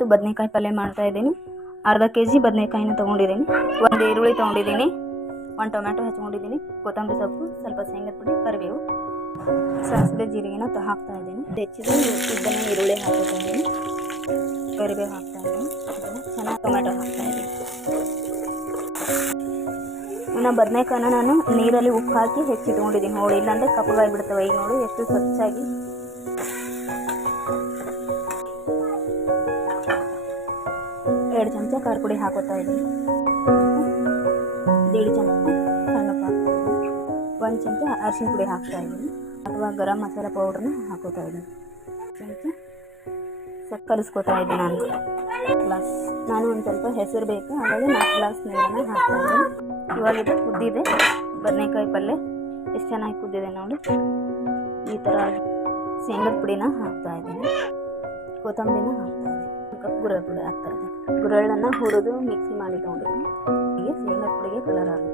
ಇವತ್ತು ಬದನೆಕಾಯಿ ಪಲ್ಯ ಮಾಡ್ತಾ ಇದ್ದೀನಿ. ಅರ್ಧ ಕೆಜಿ ಬದನೆಕಾಯಿನ ತೊಗೊಂಡಿದ್ದೀನಿ, ಒಂದು ಈರುಳ್ಳಿ ತೊಗೊಂಡಿದ್ದೀನಿ, ಒಂದು ಟೊಮ್ಯಾಟೊ ಹಚ್ಕೊಂಡಿದ್ದೀನಿ, ಕೊತ್ತಂಬರಿ ಸೊಪ್ಪು, ಸ್ವಲ್ಪ ಶೇಂಗದ ಪುಡಿ, ಕರಿಬೇವು, ಸಾಸಿವೆ ಜೀರಿಗೆನ ಹಾಕ್ತಾ ಇದ್ದೀನಿ. ಹೆಚ್ಚಿದ ಉದ್ದನೆ ಈರುಳ್ಳಿ ಹಾಕ್ತಾ ಇದ್ದೀನಿ, ಕರಿಬೇವು ಹಾಕ್ತಾ ಇದ್ದೀನಿ, ಚೆನ್ನಾಗಿ ಟೊಮ್ಯಾಟೊ ಹಾಕ್ತಾ ಇದ್ದೀನಿ. ಇನ್ನು ಬದನೆಕಾಯಿನ ನಾನು ನೀರಲ್ಲಿ ಉಪ್ಪು ಹಾಕಿ ಹೆಚ್ಚಿಟ್ಕೊಂಡಿದ್ದೀನಿ ನೋಡಿ, ಇಲ್ಲಾಂದರೆ ಕಪ್ಪಗಾಗಿ ಬಿಡ್ತವೆ. ಈಗ ನೋಡಿ ಎಷ್ಟು ಸ್ವಚ್ಛಾಗಿ ಎರಡು ಚಮಚ ಖಾರ ಪುಡಿ ಹಾಕೋತಾ ಇದ್ದೀನಿ, 1.5 ಚಮಚ ಸಣ್ಣಪ್ಪ ಹಾಕ್ತಾ ಇದ್ದೀನಿ, 1 ಚಮಚ ಅರಿಶಿನ ಪುಡಿ ಹಾಕ್ತಾ ಇದ್ದೀನಿ ಅಥವಾ ಗರಂ ಮಸಾಲ ಪೌಡ್ರನ್ನ ಹಾಕೋತಾ ಇದ್ದೀನಿ, ಚಮಚ ಕಲಿಸ್ಕೊತಾ ಇದ್ದೀನಿ. ನಾನು ಒಂದು ಸ್ವಲ್ಪ ಹೆಸರು ಬೇಕು, ಹಾಗಾಗಿ 4 ಗ್ಲಾಸ್ ನೀರನ್ನು ಹಾಕ್ತಾ ಇದ್ದೀನಿ. ಇವಾಗ ಇದು ಕುದ್ದಿದೆ, ಬದನೆಕಾಯಿ ಪಲ್ಯ ಎಷ್ಟು ಚೆನ್ನಾಗಿ ಕುದ್ದಿದೆ ನೋಡಿ. ಈ ಥರ ಶೇಂಗದ ಪುಡಿನ ಹಾಕ್ತಾ ಇದ್ದೀನಿ, ಕೊತ್ತಂಬರಿನ ಹಾಕ್ತಾ ಇದ್ದೀನಿ, ಗುರೆಳ್ಳು ಪುಡಿ ಹಾಕ್ತಾ ಇದ್ದೀನಿ. ಗುರೆಳ್ಳನ್ನು ಹುರಿದು ಮಿಕ್ಸಿ ಮಾಡಿ ತೊಗೊಂಡಿದ್ದೀನಿ. ಹೀಗೆ ಶೇಂಗದ ಪುಡಿಗೆ ಕಲರ್ ಆಗುತ್ತೆ.